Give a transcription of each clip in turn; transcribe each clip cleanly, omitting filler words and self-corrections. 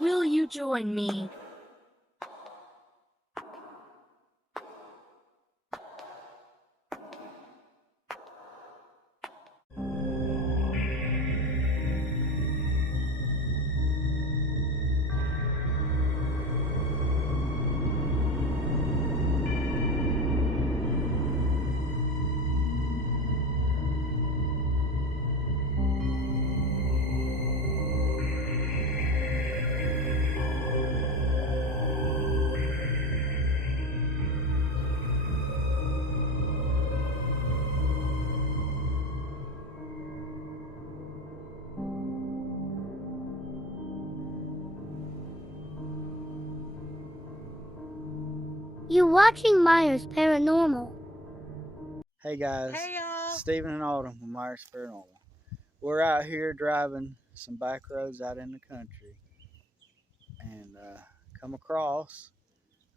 Will you join me? You're watching Myers Paranormal. Hey guys, Hey y'all. Stephen and Autumn from Myers Paranormal. We're out here driving some back roads out in the country and come across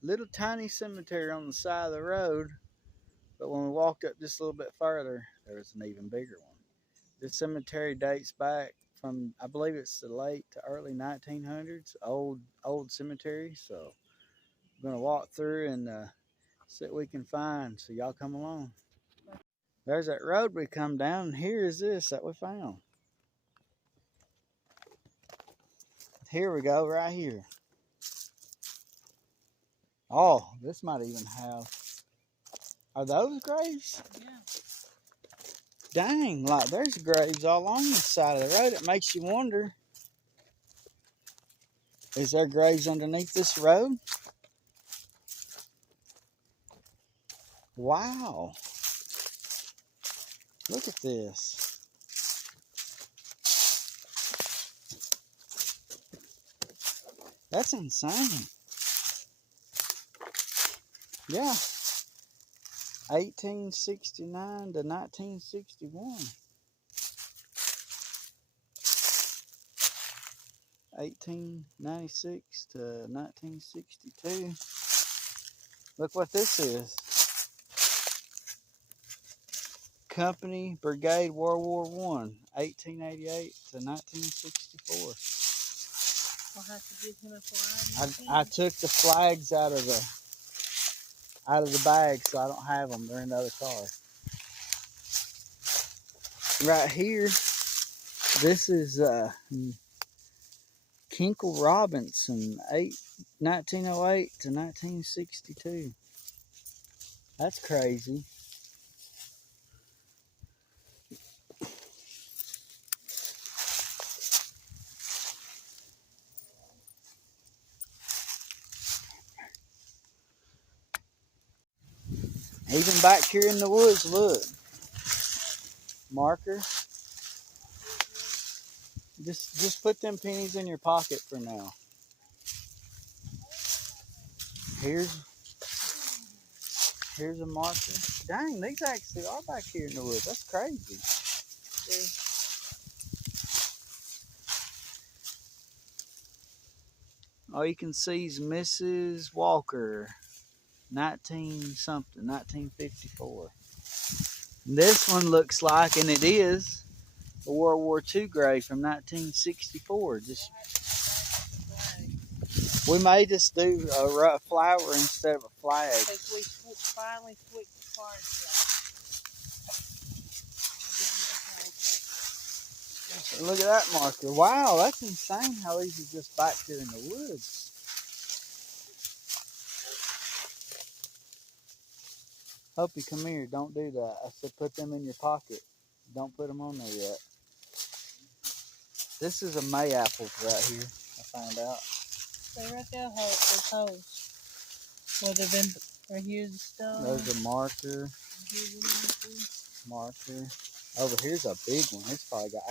a little tiny cemetery on the side of the road. But when we walked up just a little bit further, there was an even bigger one. This cemetery dates back from, I believe it's the late to early 1900s, old cemetery. So we're gonna walk through and see what we can find. So y'all come along. There's that road we come down, and here is this that we found. Here we go, right here. Oh, this might even have. Are those graves? Yeah. Dang, like there's graves all along the side of the road. It makes you wonder, is there graves underneath this road? Wow. Look at this. That's insane. Yeah. 1869 to 1961. 1896 to 1962. Look what this is. Company Brigade World War I, 1888 to 1964. I'll have to give him a flag. I took the flags out of the bag, so I don't have them. They're in the other car. Right here, this is Kinkle Robinson, 1908 to 1962. That's crazy. Even back here in the woods, look. Marker. Just put them pennies in your pocket for now. Here's a marker. Dang, these actually are back here in the woods. That's crazy. All you can see is Mrs. Walker, 1954. This one looks like, and it is, a World War II grave from 1964. We may just do a flower instead of a flag. Because we finally switched the cards. Look at that marker. Wow, that's insane how these are just back here in the woods. Hope you come here. Don't do that. I said put them in your pocket. Don't put them on there yet. This is a May apple right here. I found out. Stay right there, there's holes. Where they've been, right here's the stone. There's a marker. Here's a marker. Marker. Over here's a big one. It's probably got.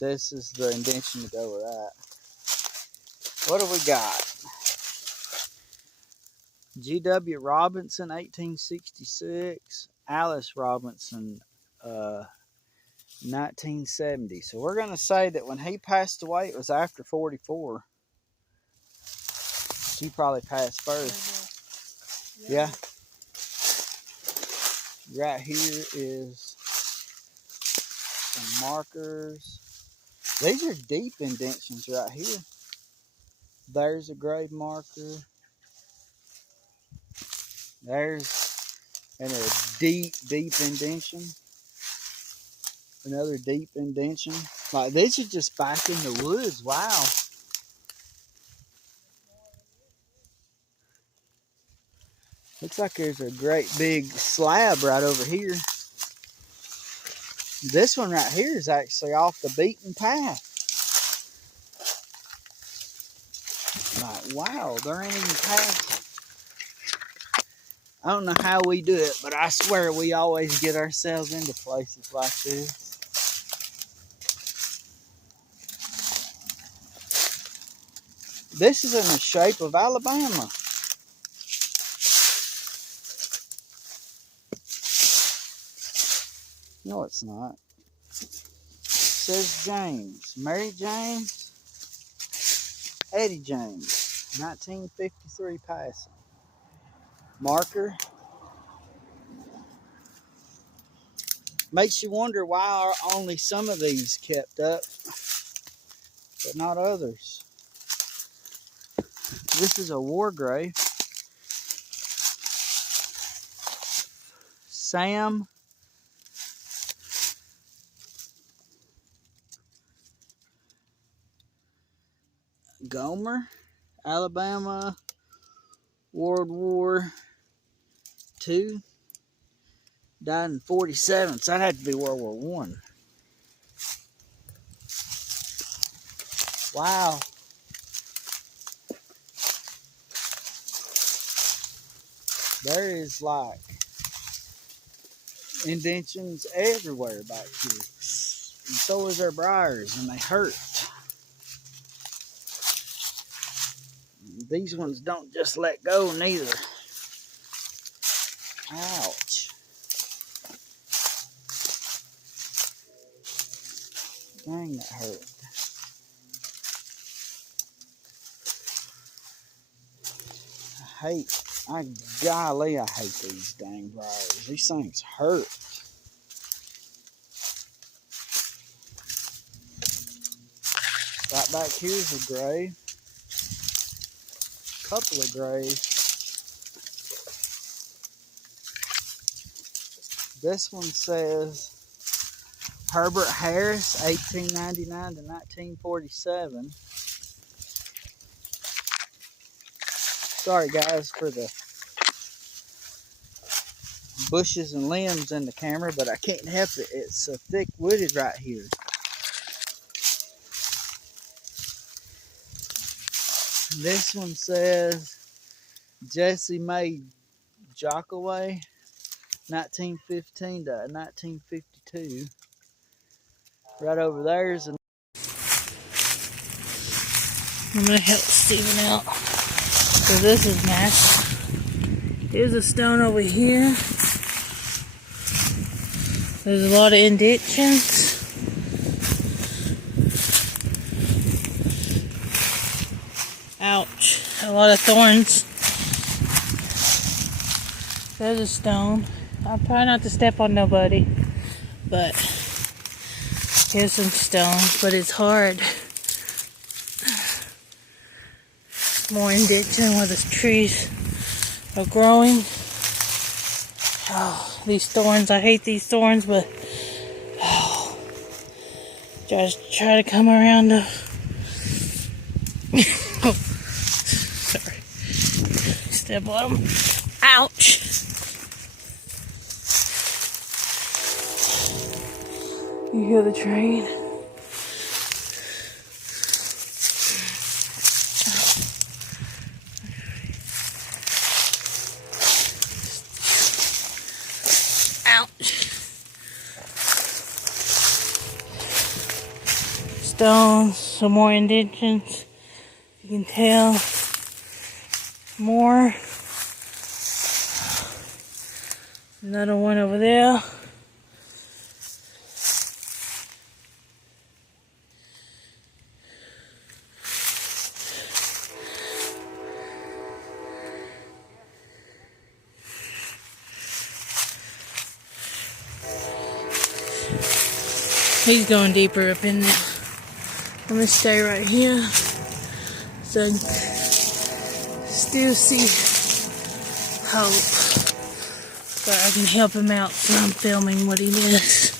This is the indentation to go with that. What do we got? G.W. Robinson, 1866. Alice Robinson, 1970. So we're going to say that when he passed away, it was after 44. She probably passed first. Yeah. Right here is some markers. These are deep indentions right here. There's a grave marker. There's a deep indentation. Another deep indentation. Like, this is just back in the woods. Wow. Looks like there's a great big slab right over here. This one right here is actually off the beaten path. Like, wow, there ain't even paths. I don't know how we do it, but I swear we always get ourselves into places like this. This is in the shape of Alabama. No, it's not. It says James. Mary James. Eddie James. 1953 passing. Marker. Makes you wonder why are only some of these kept up, but not others. This is a war grave. Sam Gomer, Alabama, World War II. Died in 47, so that had to be World War I. Wow. There is like indentions everywhere back here. And so is their briars, and they hurt. These ones don't just let go neither. Ouch. Dang, that hurt. Golly, I hate these dang briars. These things hurt. Right back here's a grave. Couple of graves. This one says Herbert Harris, 1899 to 1947. Sorry guys for the bushes and limbs in the camera, but I can't help it. It's so thick wooded right here. This one says Jessie Mae Jockaway, 1915 to 1952. Right over there is I'm gonna help Steven out. So this is nasty. Here's a stone over here. There's a lot of indentions. Ouch. A lot of thorns. There's a stone. I'll try not to step on nobody. But here's some stones. But it's hard. More indentation where the trees are growing. Oh, these thorns. I hate these thorns, but just try to come around the oh, sorry. Step on them. Ouch. You hear the train? Ouch. Stones, some more indentions. You can tell more. Another one over there. He's going deeper up in there. I'm gonna stay right here. So I still see hope. But I can help him out from filming what he does.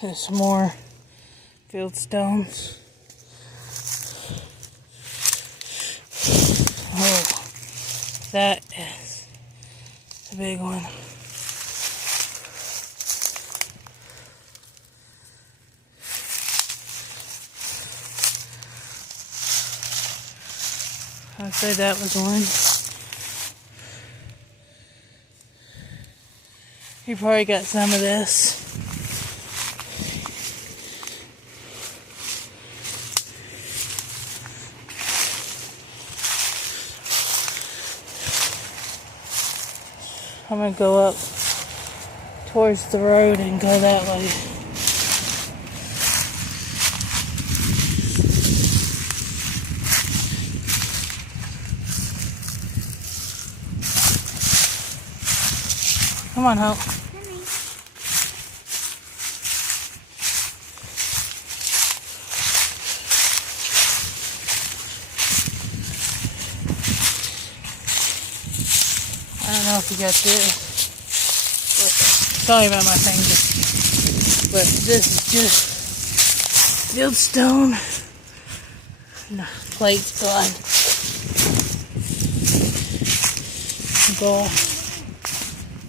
There's some more field stones. Oh, that is a big one. I'd say that was one. He probably got some of this. I'm gonna go up towards the road and go that way. Come on, Hope. I don't know if you got this. Sorry about my finger. But this is just fieldstone. No, plates gone. Go.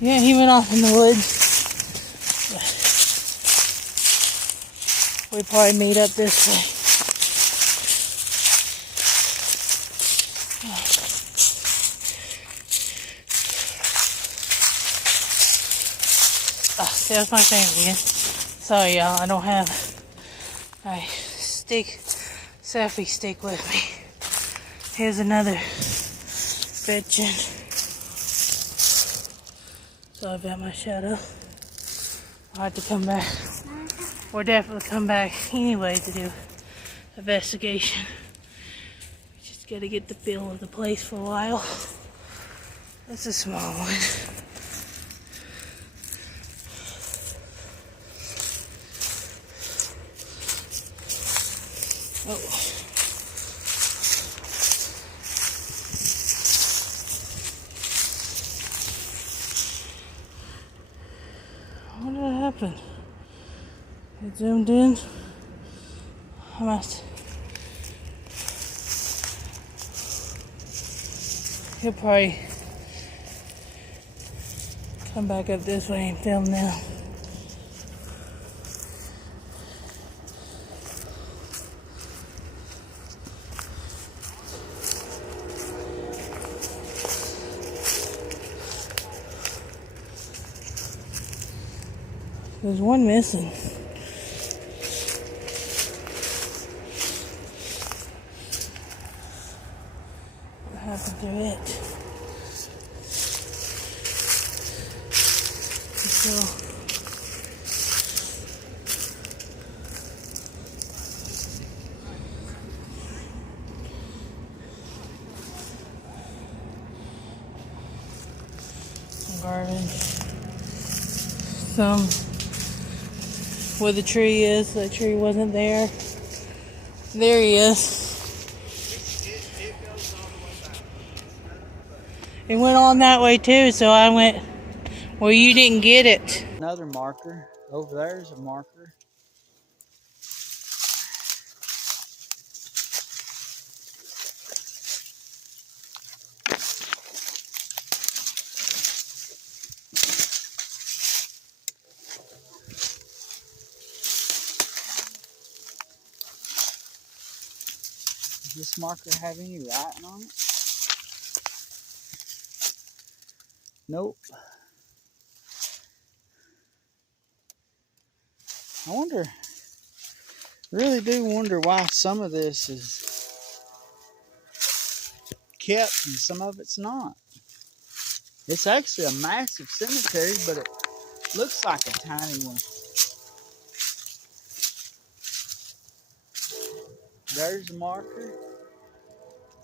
Yeah, he went off in the woods. We probably meet up this way. There's my finger again. Sorry, y'all. I don't have my selfie stick with me. Here's another veteran. Sorry about my shadow. I'll have to come back. We'll definitely come back anyway to do investigation. Just gotta get the feel of the place for a while. That's a small one. Oh. What did happen? It zoomed in. I must. He'll probably come back up this way and film now. There's one missing. What happened to it? So, some garbage. Some where the tree is. The tree wasn't there. There he is. It went on that way too, so I went where you didn't get it. Another marker. Over there is a marker. Does this marker have any writing on it? Nope. I wonder, really do wonder why some of this is kept and some of it's not. It's actually a massive cemetery, but it looks like a tiny one. There's a marker.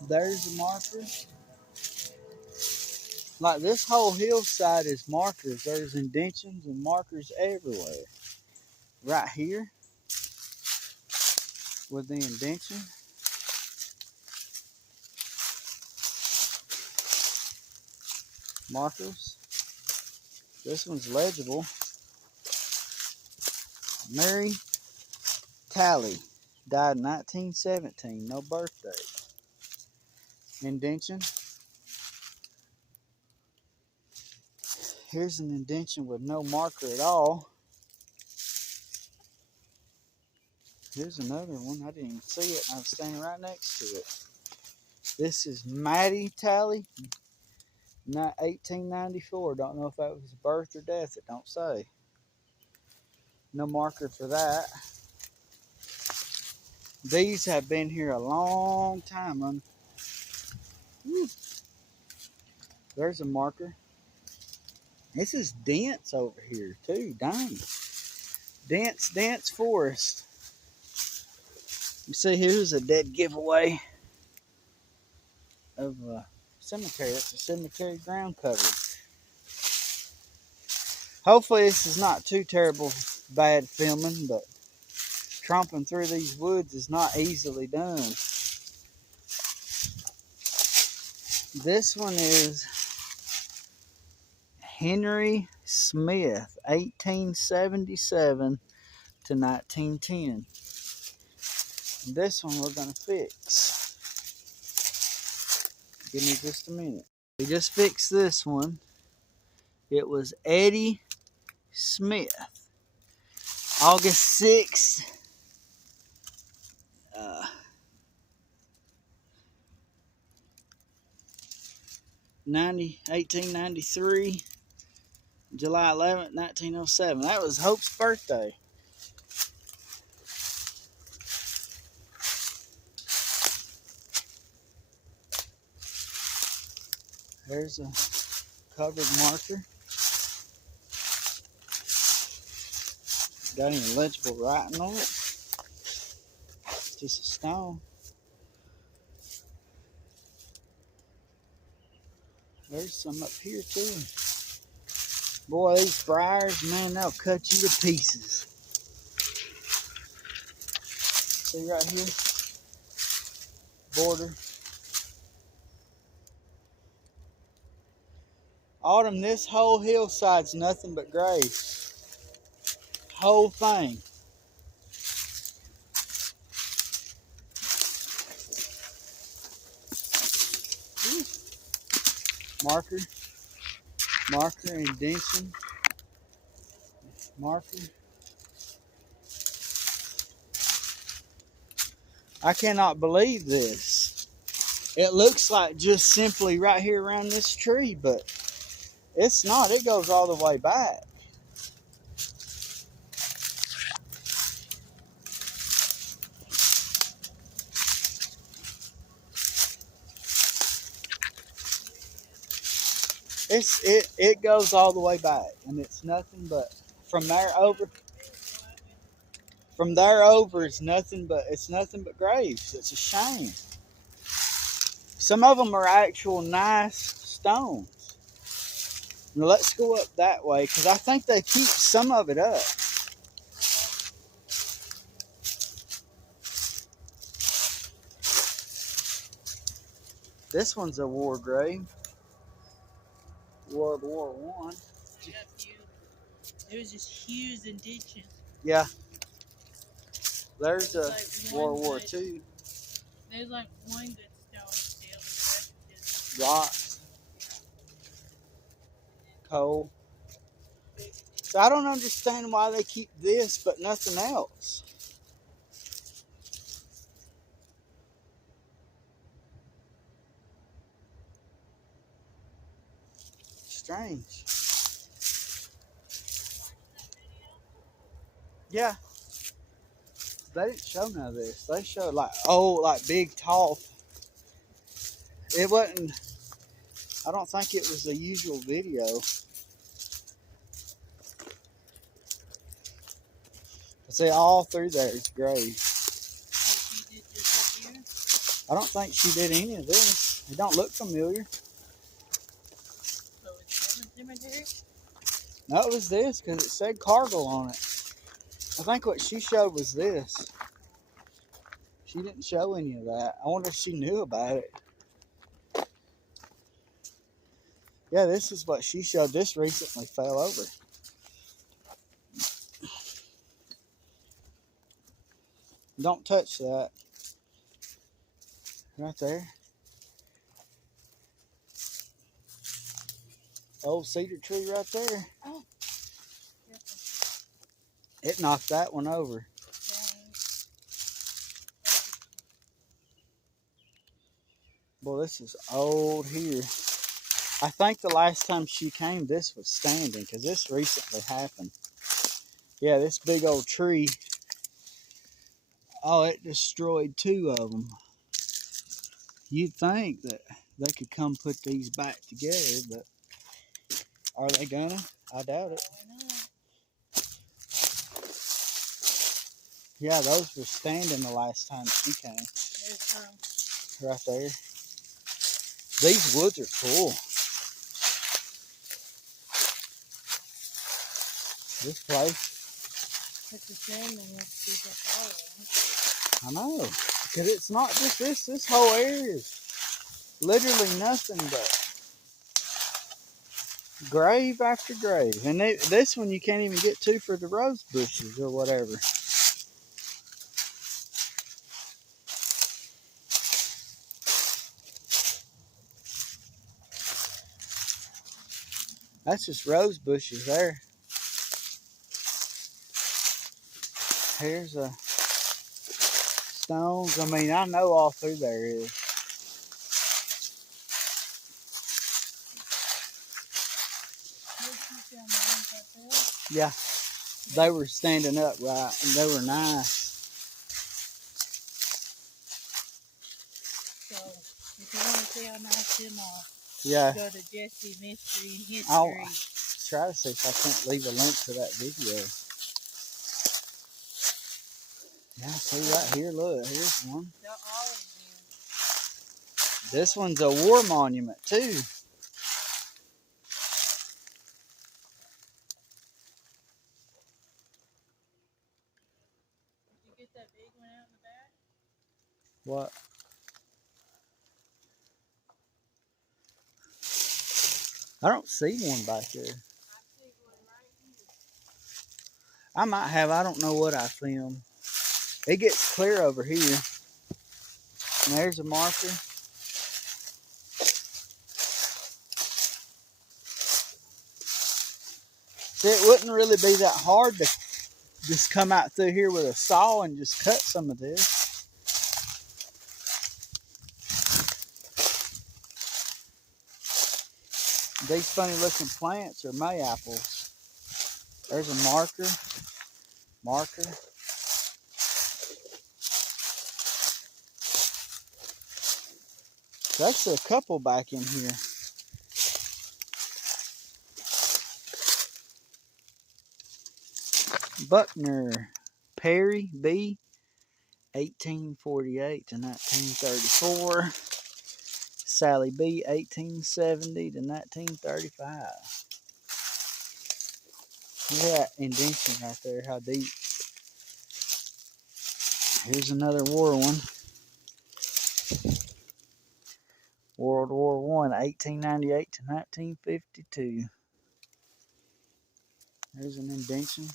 There's a marker. Like this whole hillside is markers. There's indentions and markers everywhere. Right here with the indention. Markers. This one's legible. Mary Talley died in 1917. No birthday. Indention. Here's an indention with no marker at all. Here's another one. I didn't even see it. I was standing right next to it. This is Maddie Talley, 1894. Don't know if that was birth or death. It don't say. No marker for that. These have been here a long time. There's a marker. This is dense over here too. Dang. Dense forest. You see, here's a dead giveaway of a cemetery. It's a cemetery ground cover. Hopefully this is not too terrible bad filming, but tromping through these woods is not easily done. This one is Henry Smith, 1877 to 1910. This one we're going to fix. Give me just a minute. We just fixed this one. It was Eddie Smith. August 6th. 1893. July 11th, 1907. That was Hope's birthday. There's a covered marker. Got any legible writing on it? It's just a stone. There's some up here too. Boy, these briars, man, they'll cut you to pieces. See right here? Border. Autumn, this whole hillside's nothing but graves. Whole thing. Marker, indention, marker. I cannot believe this. It looks like just simply right here around this tree, but it's not. It goes all the way back. It goes all the way back, and it's nothing but from there over is nothing but graves. It's a shame. Some of them are actual nice stones. Now let's go up that way because I think they keep some of it up. This one's a war grave. World War I. There's this huge indention. Yeah. There's a like World War good, II. There's like one good stone still. The rest is Rocks. Coal. So I don't understand why they keep this but nothing else. Strange. Yeah. They didn't show none of this. They showed like big tall. It wasn't. I don't think it was the usual video. See, all through there is graves. she did this up here. I don't think she did any of this. It don't look familiar. Cemetery? No, it was this because it said Cargile on it. I think what she showed was this. She didn't show any of that. I wonder if she knew about it. Yeah, this is what she showed. This recently fell over. Don't touch that. Right there. Old cedar tree right there. Oh. It knocked that one over. Boy, this is old here. I think the last time she came, this was standing because this recently happened. Yeah, this big old tree. Oh, it destroyed 2 of them. You'd think that they could come put these back together, but are they gonna? I doubt it. Yeah, those were standing the last time she came. Right there. These woods are full. This place. It's a shame they have to keep it all. I know. Because it's not just this. This whole area is literally nothing but grave after grave. And this one you can't even get to for the rose bushes or whatever. That's just rose bushes there. Here's a stones. I mean, I know all through there is. Yeah, they were standing upright and they were nice. So, if you want to see how nice them are, Yeah. go to Jesse Mystery and History. I'll try to see if I can't leave a link to that video. Yeah, see right here, look, here's one. They're all in here. This one's a war monument too. Did you get that big one out in the back? What? I don't see one back there. I see one right here. I might have, I don't know what I filmed. It gets clear over here. And there's a marker. See, it wouldn't really be that hard to just come out through here with a saw and just cut some of this. These funny looking plants are May-apples. There's a marker. That's a couple back in here. Buckner Perry B. 1848 to 1934. Sally B. 1870 to 1935. Look at that indentation right there, how deep. Here's another war one. World War I, 1898 to 1952. There's an indentation.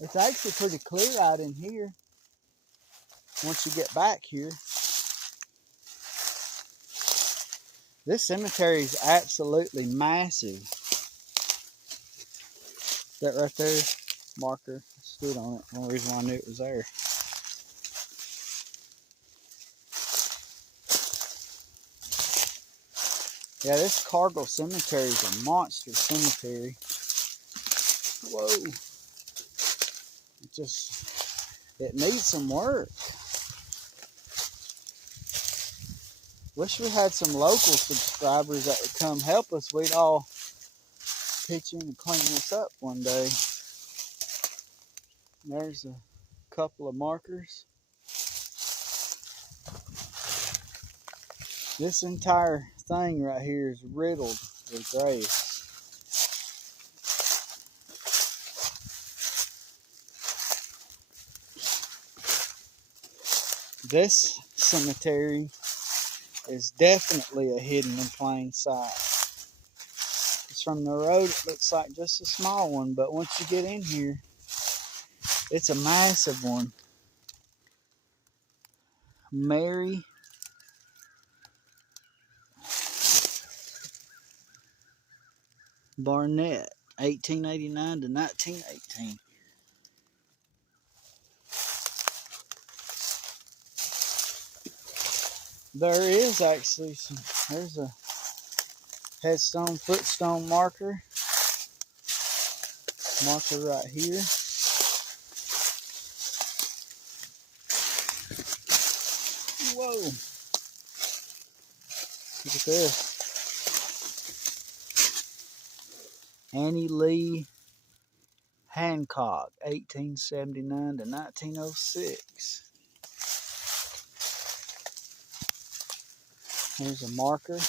It's actually pretty clear out in here once you get back here. This cemetery is absolutely massive. That right there, marker, stood on it. One reason why I knew it was there. Yeah, this Cargile Cemetery is a monster cemetery. Whoa. It needs some work. Wish we had some local subscribers that would come help us. We'd all pitch in and clean this up one day. There's a couple of markers. This entire thing right here is riddled with graves. This cemetery is definitely a hidden in plain sight. It's from the road, it looks like just a small one, but once you get in here, it's a massive one. Mary Barnett, 1889 to 1918. There is actually there's a headstone, footstone marker right here. Whoa, look at this. Annie Lee Hancock, 1879 to 1906. Here's a marker.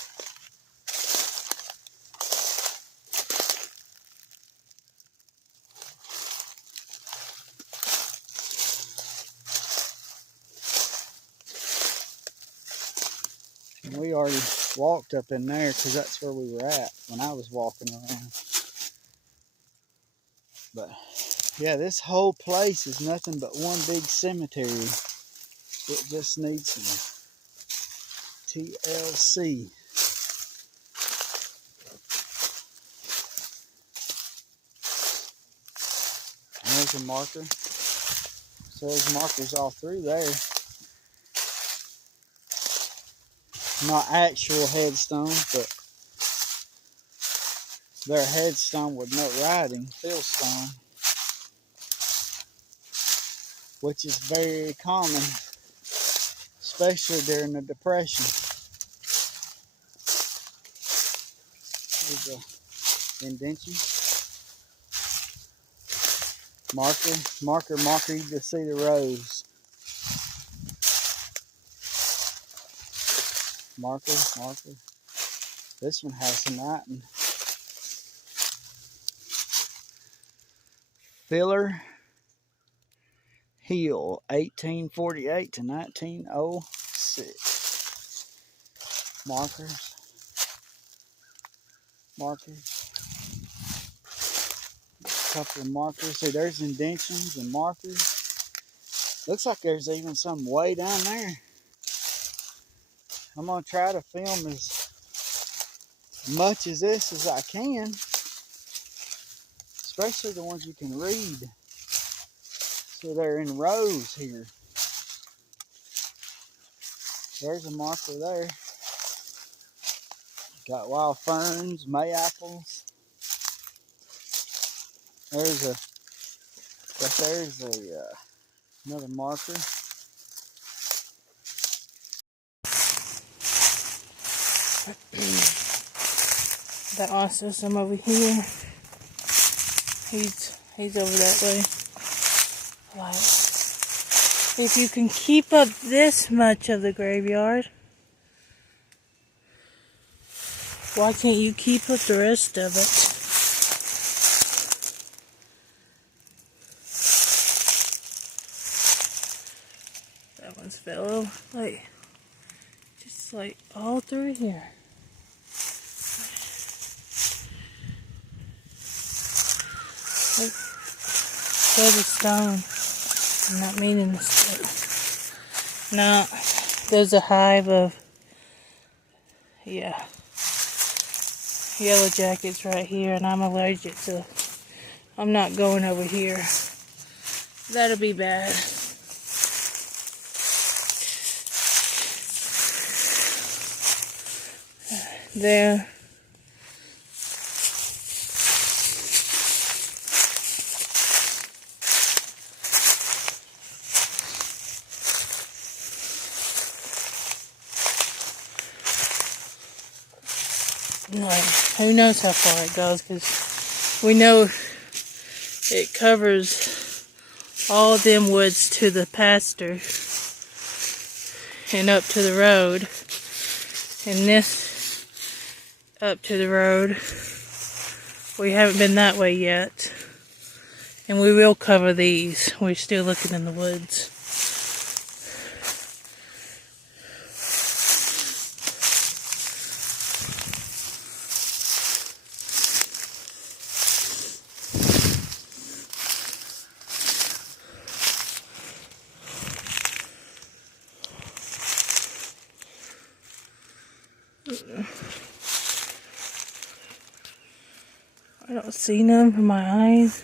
And we already walked up in there because that's where we were at when I was walking around. But yeah, this whole place is nothing but one big cemetery. It just needs some TLC. There's a marker. So there's markers all through there. Not actual headstones, but they're headstone with no writing, fieldstone, which is very common, especially during the Depression. Here's a indentation. Marker, you just see the rows. Marker. This one has some writing. Filler Hill, 1848 to 1906. Markers. A couple of markers. See, there's indentions and markers. Looks like there's even some way down there. I'm going to try to film as much of this as I can, especially the ones you can read. So they're in rows here. There's a marker there. Got wild ferns, mayaples. There's another marker. Got also some over here. He's over that way. Like, if you can keep up this much of the graveyard, why can't you keep up the rest of it? That one's fell over. Like, just like all through here. Look, there's a stone. I'm not meaning this. No, there's a hive of, yeah, yellow jackets right here, and I'm allergic to. I'm not going over here. That'll be bad. There. No, who knows how far it goes, because we know it covers all them woods to the pasture and up to the road. and this up to the road. We haven't been that way yet. And we will cover these. We're still looking in the woods. I don't see none from my eyes.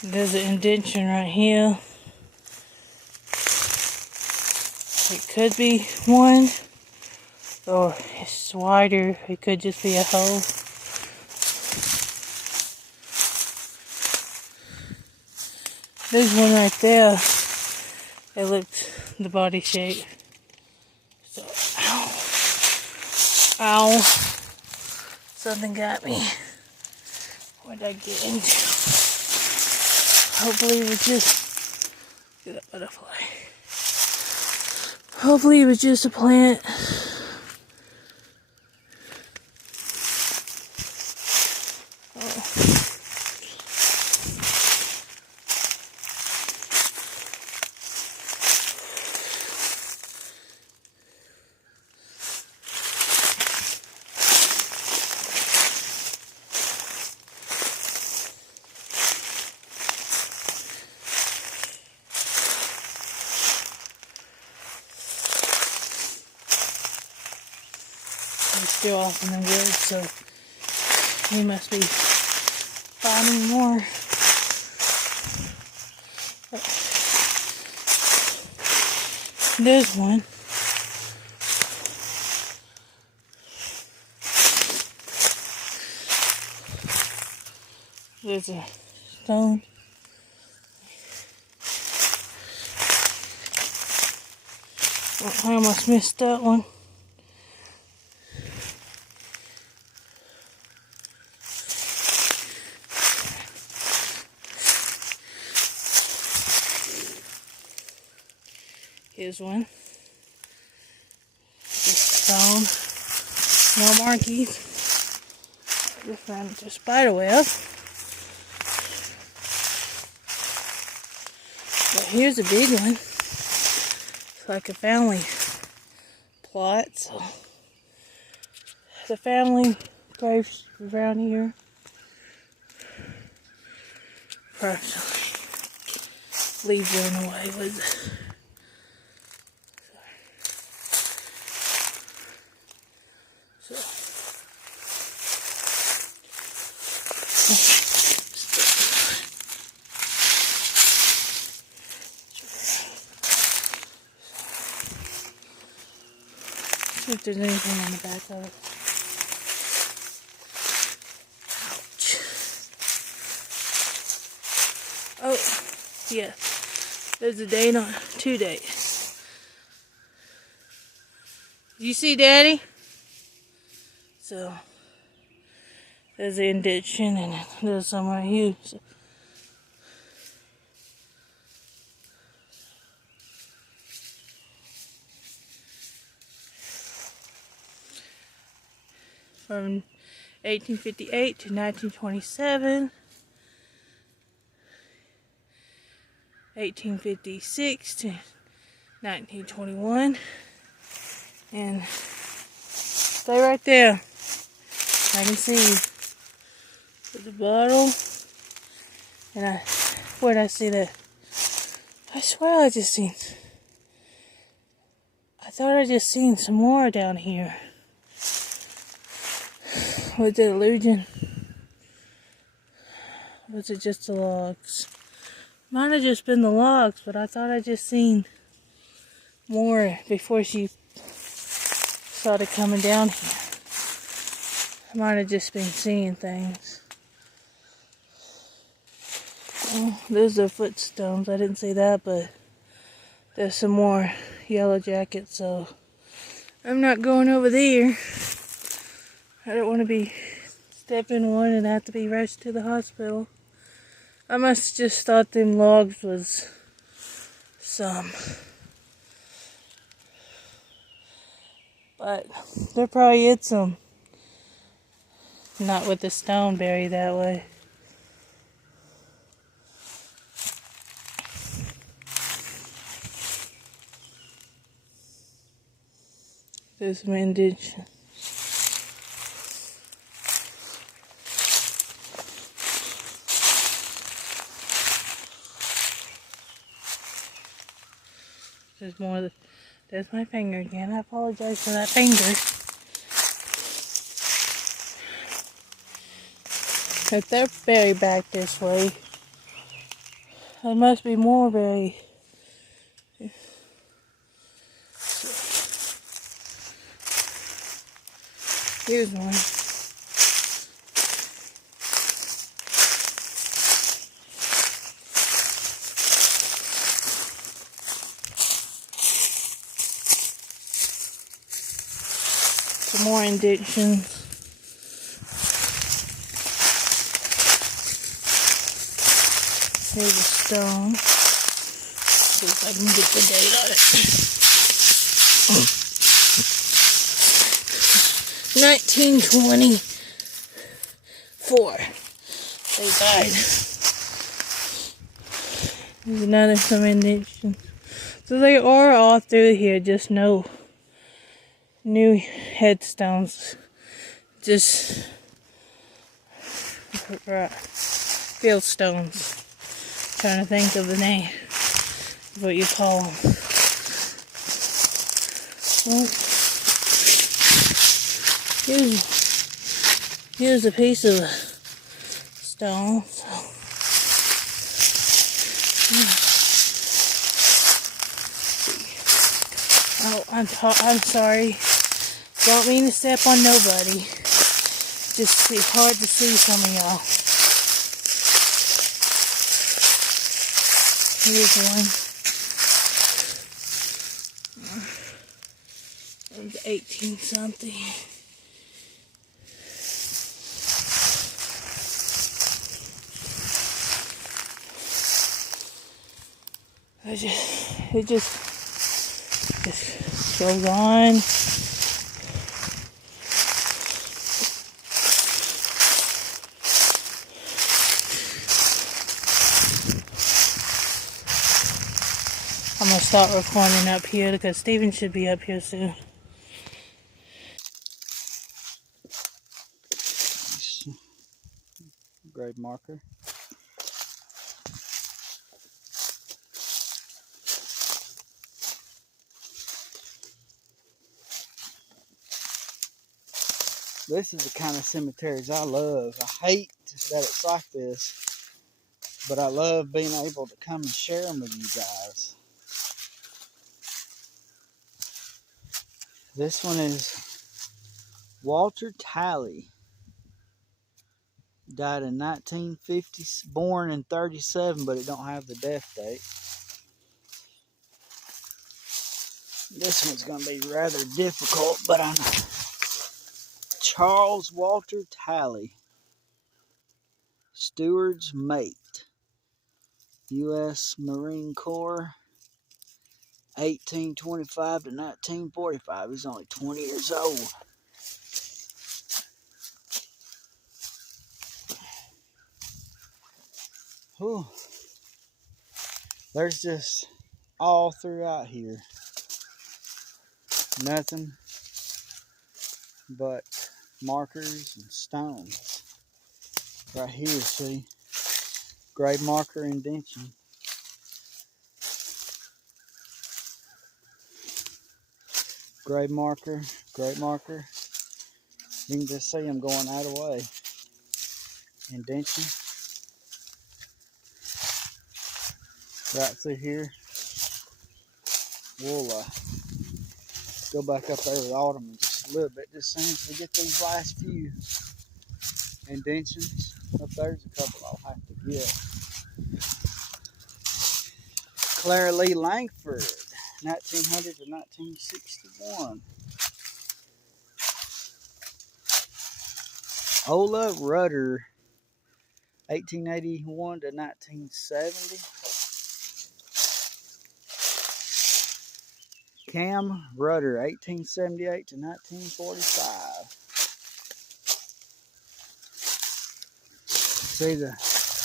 There's an indention right here. It could be one, or it's wider. It could just be a hole. There's one right there. It looked the body shape. So, ow. Ow. Something got me. What did I get into? Hopefully it was just, get that butterfly. Hopefully it was just a plant. Oh. We're still off in the woods, so we must be finding more. There's one. There's a stone. Oh, I almost missed that one. Here's one. Just stone. No markings. I just found a spider web. But here's a big one. It's like a family plot. So the family graves around here. Probably leaves going away with it. See if there's anything on the back of it. Ouch. Oh, yeah. There's a date on 2 days. You see, Daddy? So, there's the indentation and there's some right here. So. From 1858 to 1927, 1856 to 1921, and stay right there. I can see the bottle, and where'd I see that? I swear I just seen. I thought I just seen some more down here. Was it illusion? Was it just the logs? Might have just been the logs, but I thought I just seen more before she started coming down here. I might have just been seeing things. Oh, those are footstones. I didn't see that, but there's some more yellow jackets, so I'm not going over there. I don't want to be stepping one and have to be rushed to the hospital. I must have just thought them logs was some. But there probably is some. Not with the stone buried that way. There's some indentation. There's more. There's my finger again. I apologize for that finger. If they're buried back this way, there must be more buried. Here's one. Some more indentions. Here's a stone. See if I can get the date on it. 1924. They died. There's another some indentions. So they are all through here, just no new headstones. Just field stones. Trying to think of the name of what you call them. Well, here's a piece of stone. Oh, I'm sorry. Don't mean to step on nobody. Just it's hard to see some of y'all. Here's one. It's 18 something. It just goes on. I'm gonna start recording up here because Steven should be up here soon. Grave marker. This is the kind of cemeteries I love. I hate that it's like this, but I love being able to come and share them with you guys. This one is Walter Talley. Died in 1950, born in 37, but it don't have the death date. This one's going to be rather difficult, but I know. Charles Walter Talley, steward's mate, U.S. Marine Corps, 1825 to 1945. He's only 20 years old. Whew. There's just all throughout here nothing but markers and stones. Right here, see? Grave marker indentation. Grave marker, grave marker. You can just see them going out of the way. Indentation. Right through here. We'll go back up there with Autumn and just a little bit just soon as we get these last few indentions. Up there's a couple I'll have to get. Clara Lee Langford, 1900 to 1961. Ola Rudder, 1881 to 1970. Cam Rudder, 1878 to 1945. See the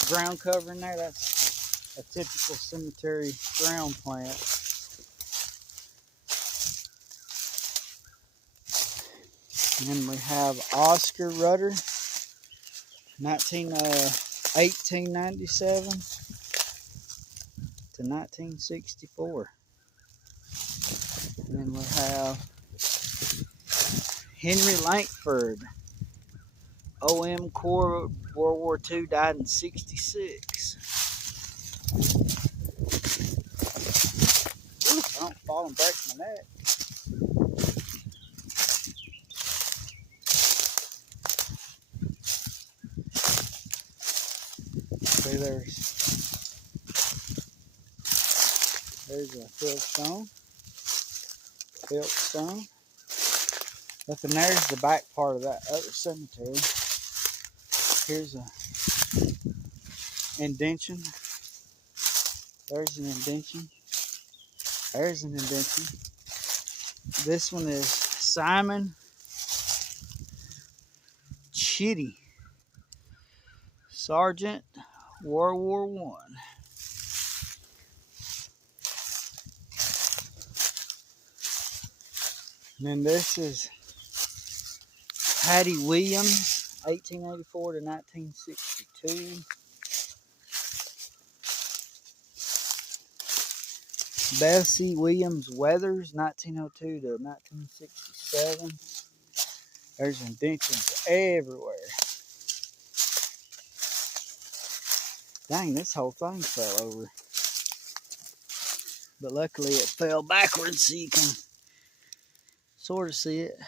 ground cover in there? That's a typical cemetery ground plant. And then we have Oscar Rudder, 1897 to 1964. And then we have Henry Langford, OM Corps, World War II, died in 66. Oof, I don't fall and break my neck. See, there's a fieldstone. Up and there's the back part of that other cemetery. Here's a indention. There's an indention. There's an indention. This one is Simon Chitty, Sergeant, World War I. And then this is Hattie Williams, 1884 to 1962. Bessie Williams Weathers, 1902 to 1967. There's indentions everywhere. Dang, this whole thing fell over. But luckily it fell backwards so you can sort of see it.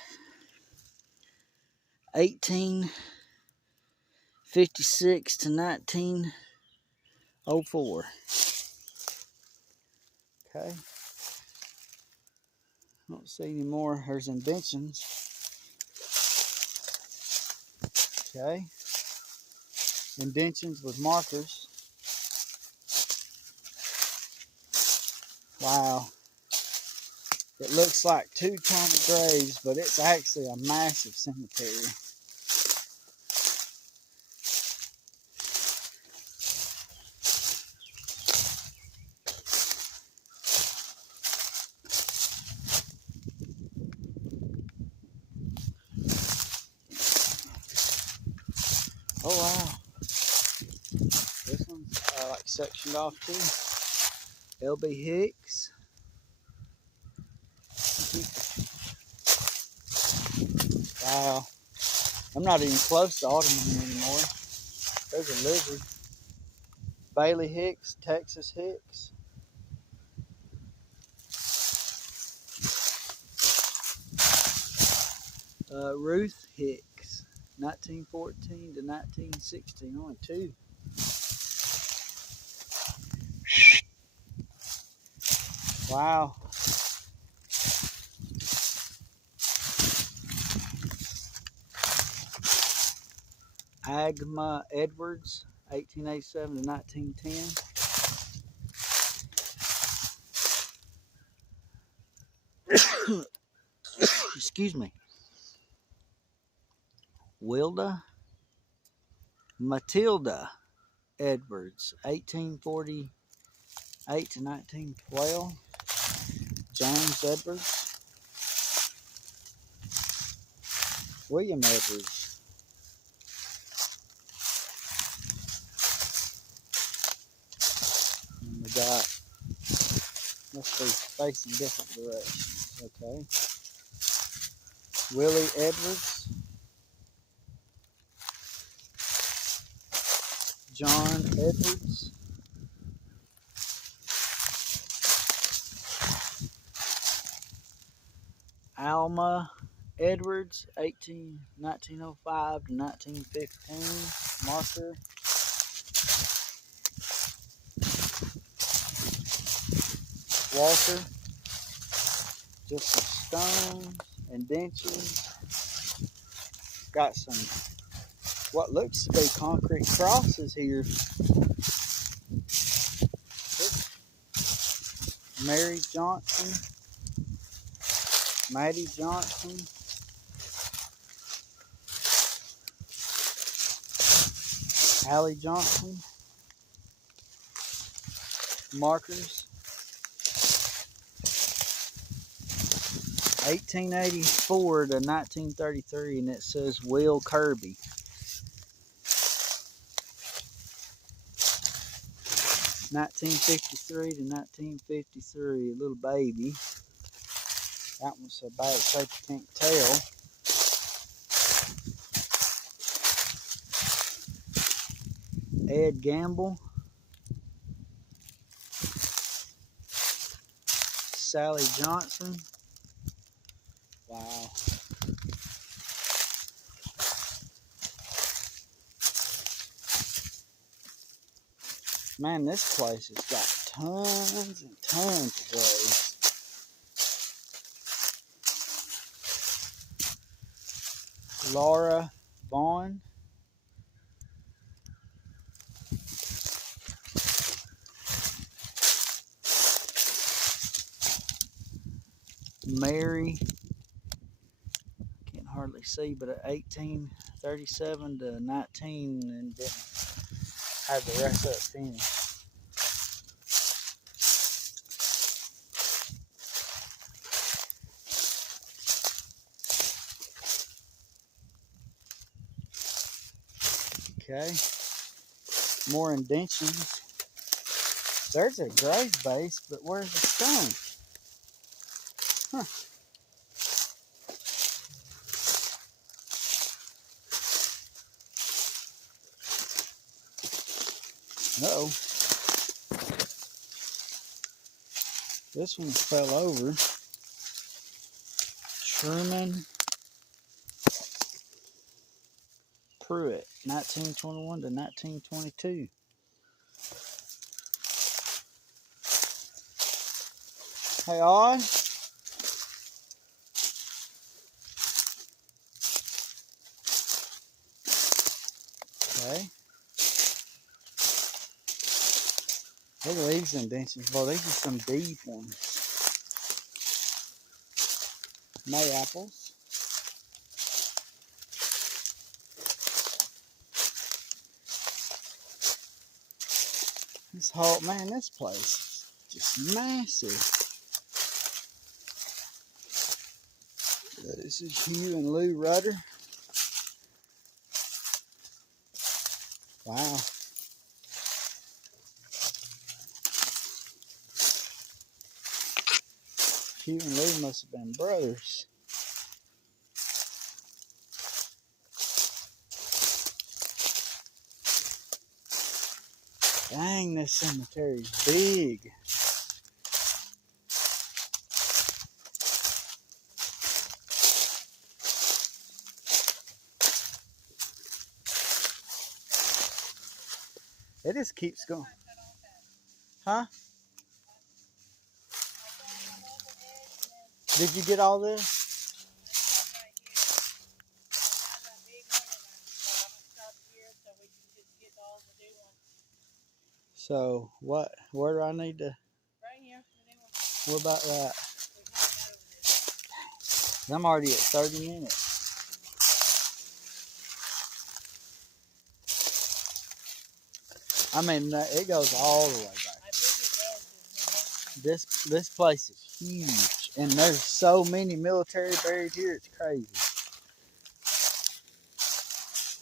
1856 to 1904. Okay. Don't see any more. There's indentions. Okay. Indentions with markers. Wow. It looks like two tiny graves, but it's actually a massive cemetery. Oh wow. This one's like sectioned off too. L.B. Hicks. Wow. I'm not even close to Ottoman anymore. There's a lizard. Bailey Hicks, Texas Hicks. Ruth Hicks, 1914 to 1916. Only two. Wow. Agma Edwards, 1887 to 1910. Excuse me. Matilda Edwards, 1848 to 1912. James Edwards. William Edwards. And we got, must be facing different directions. Okay. Willie Edwards. John Edwards. Alma Edwards, 1905 to 1915. Marker. Walker. Just some stones and benches. Got some what looks to be concrete crosses here. Mary Johnson, Maddie Johnson, Hallie Johnson. Markers. 1884 to 1933, and it says Will Kirby. (1953 to 1953), a little baby. That one's so bad it's like you can't tell. Ed Gamble. Sally Johnson. Wow. Man, this place has got tons and tons of graves. Laura Vaughn. Mary, can't hardly see, but at 1837 to 19, and didn't have the rest of it finished. Okay, more indentions. There's a grave base, but where's the stone? Huh. Uh-oh. This one fell over. Truman Pruitt, 1921 to 1922. Hey, Odd. Okay. Look at these indentions. Boy, these are some deep ones. Mayaples. This whole, man, this place is just massive. This is Hugh and Lou Rudder. Wow. Hugh and Lou must have been brothers. Dang, this cemetery's big. It just keeps going. Huh? Did you get all this? So what? Where do I need to? Right here. What about that? I'm already at 30 minutes. I mean, it goes all the way back. This place is huge, and there's so many military buried here. It's crazy.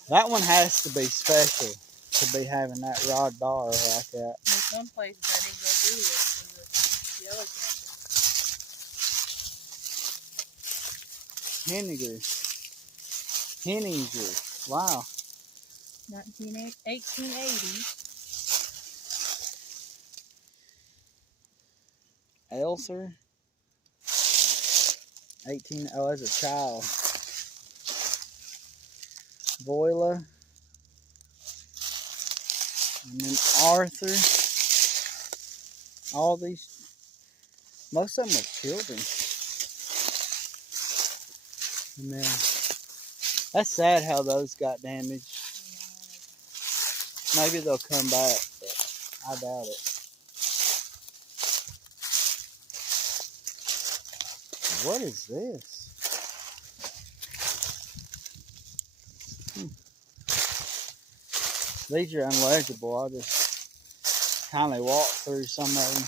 That one has to be special to be having that rod bar like that. There's some places I didn't go through here because of the yellow jacket. Henninger. Wow. 1880. Elser. 18, oh, as a child. Voila. And then Arthur. All these, most of them were children. And then, that's sad how those got damaged. Maybe they'll come back, but I doubt it. What is this? These are unlegible. I'll just kindly walk through some of them.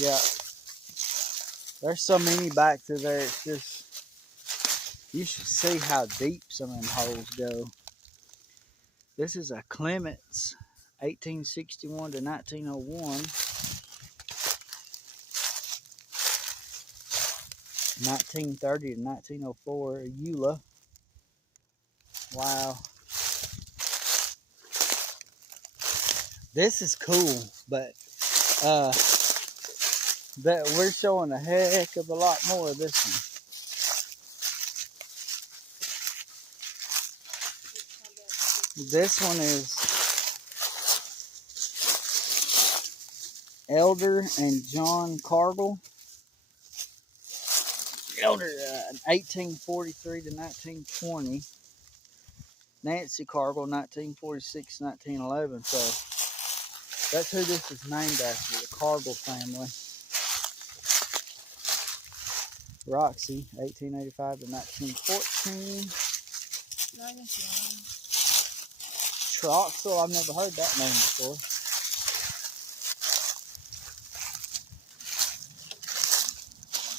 Yeah. There's so many back through there. It's just, you should see how deep some of them holes go. This is a Clements, 1861 to 1901. 1930 to 1904, Eula. Wow. This is cool, but that we're showing a heck of a lot more of this one. This one is Elder and John Cargile. Elder, 1843 to 1920. Nancy Cargile, 1946 1911. So that's who this is named after, the Cargile family. Roxy, 1885 to 1914. Troxel, I've never heard that name before.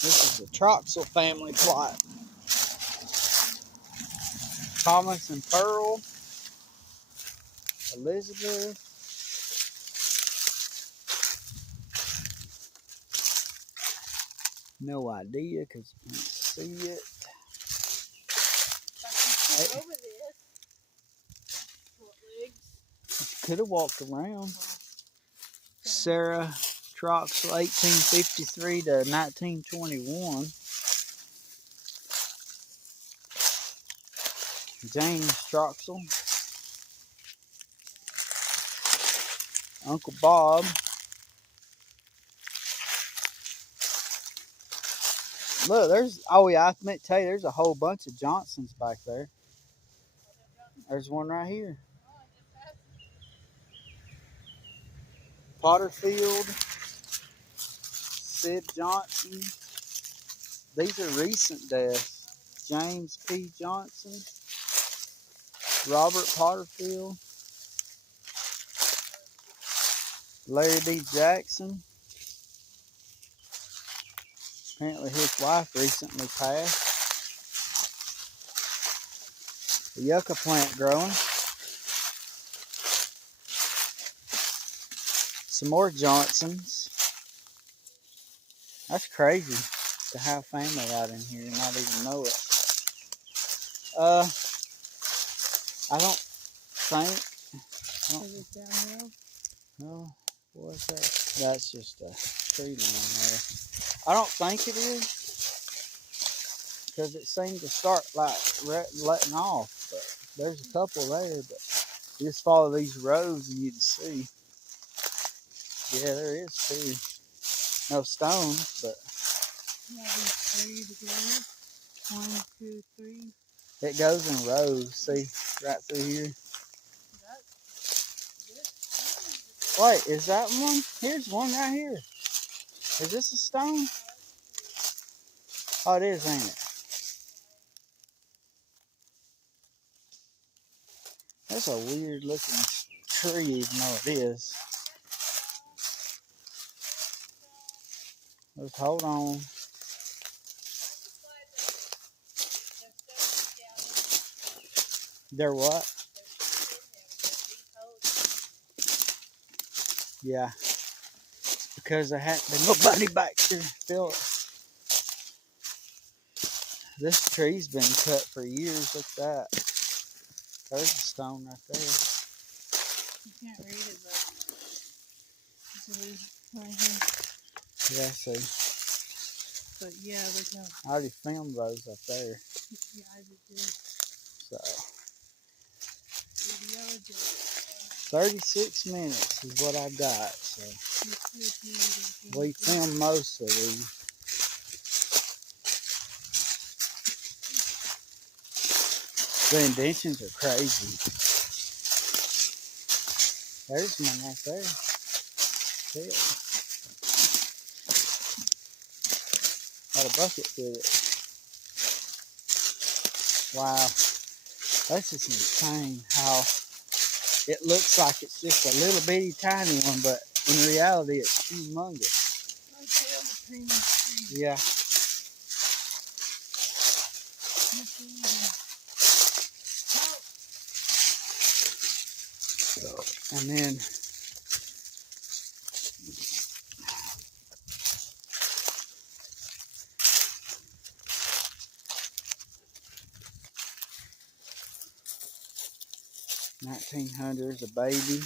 This is the Troxel family plot. Thomas and Pearl. Elizabeth. No idea because you can't see it. Could have walked around. Sarah Troxel, 1853 to 1921. James Troxel. Uncle Bob. Look, there's, oh yeah, I meant to tell you, there's a whole bunch of Johnsons back there. There's one right here. Potterfield. Sid Johnson. These are recent deaths. James P. Johnson. Robert Potterfield. Larry D. Jackson. Apparently his wife recently passed. The yucca plant growing. Some more Johnsons. That's crazy to have family out in here and not even know it. I don't think. No, what's that? That's just a tree down there. I don't think it is, because it seemed to start like letting off. But there's a couple there, but you just follow these rows and you'd see. Yeah, there is too. No stones, but Yeah, these three together. 1, 2, 3. it goes in rows. See, right through here. Wait, is that one? Here's one right here. Is this a stone? Oh, it is, ain't it? That's a weird looking tree, even though it is. Let's hold on. They're what? Yeah. Because there hadn't been nobody back to fill it. This tree's been cut for years. Look at that. There's a stone right there. You can't read it, but it's right here. Yeah, I see. But yeah, there's no. I already filmed those up there. Yeah, I did too. So Video just 36 minutes is what I've got. So we filmed most of these. The indentions are crazy. There's one right there. See it? Got a bucket with it. Wow. That's just insane how it looks like it's just a little bitty tiny one, but in reality it's humongous. Yeah. And then $1900s, a baby.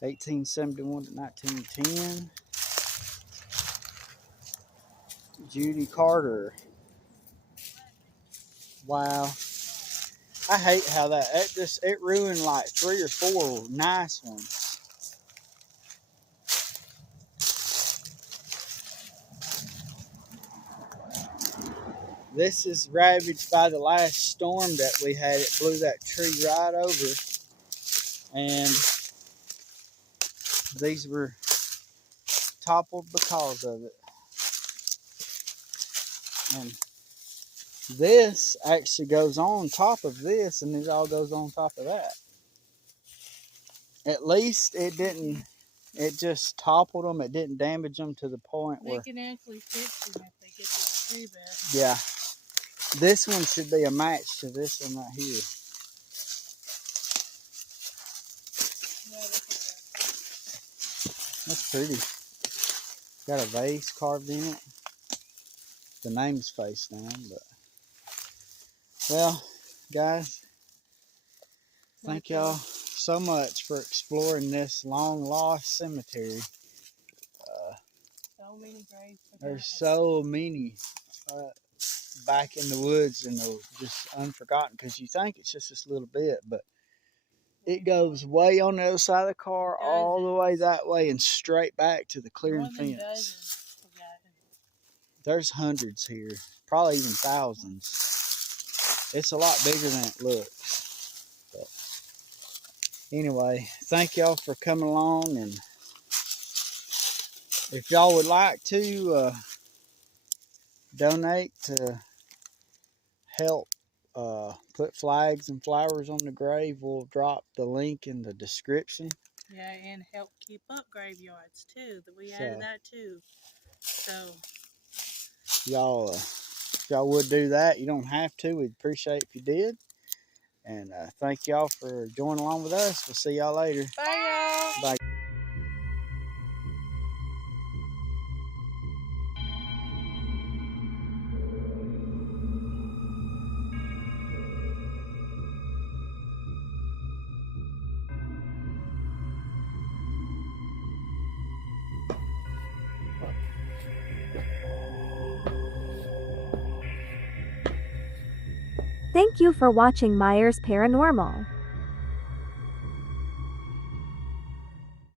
1871 to 1910. Judy Carter. Wow. I hate how it ruined like 3 or 4 nice ones. This is ravaged by the last storm that we had. It blew that tree right over. And these were toppled because of it. And this actually goes on top of this, and it all goes on top of that. At least it didn't, it just toppled them. It didn't damage them to the point where they can actually fix them if they get this tree back. Yeah. This one should be a match to this one right here. That's pretty. Got a vase carved in it. The name's face down, but well, guys, thank y'all so much for exploring this long lost cemetery. So many graves. There's so many back in the woods, and they're just unforgotten, because you think it's just this little bit, but it goes way on the other side of the car, all the way that way, and straight back to the clearing fence. There's hundreds here, probably even thousands. It's a lot bigger than it looks. But anyway, thank y'all for coming along, and if y'all would like to donate to help put flags and flowers on the grave, we'll drop the link in the description. Yeah, and help keep up graveyards too. We added that too. So y'all, if y'all would do that, you don't have to. We'd appreciate if you did. And thank y'all for joining along with us. We'll see y'all later. bye, y'all. Bye. Thank you for watching Myers Paranormal.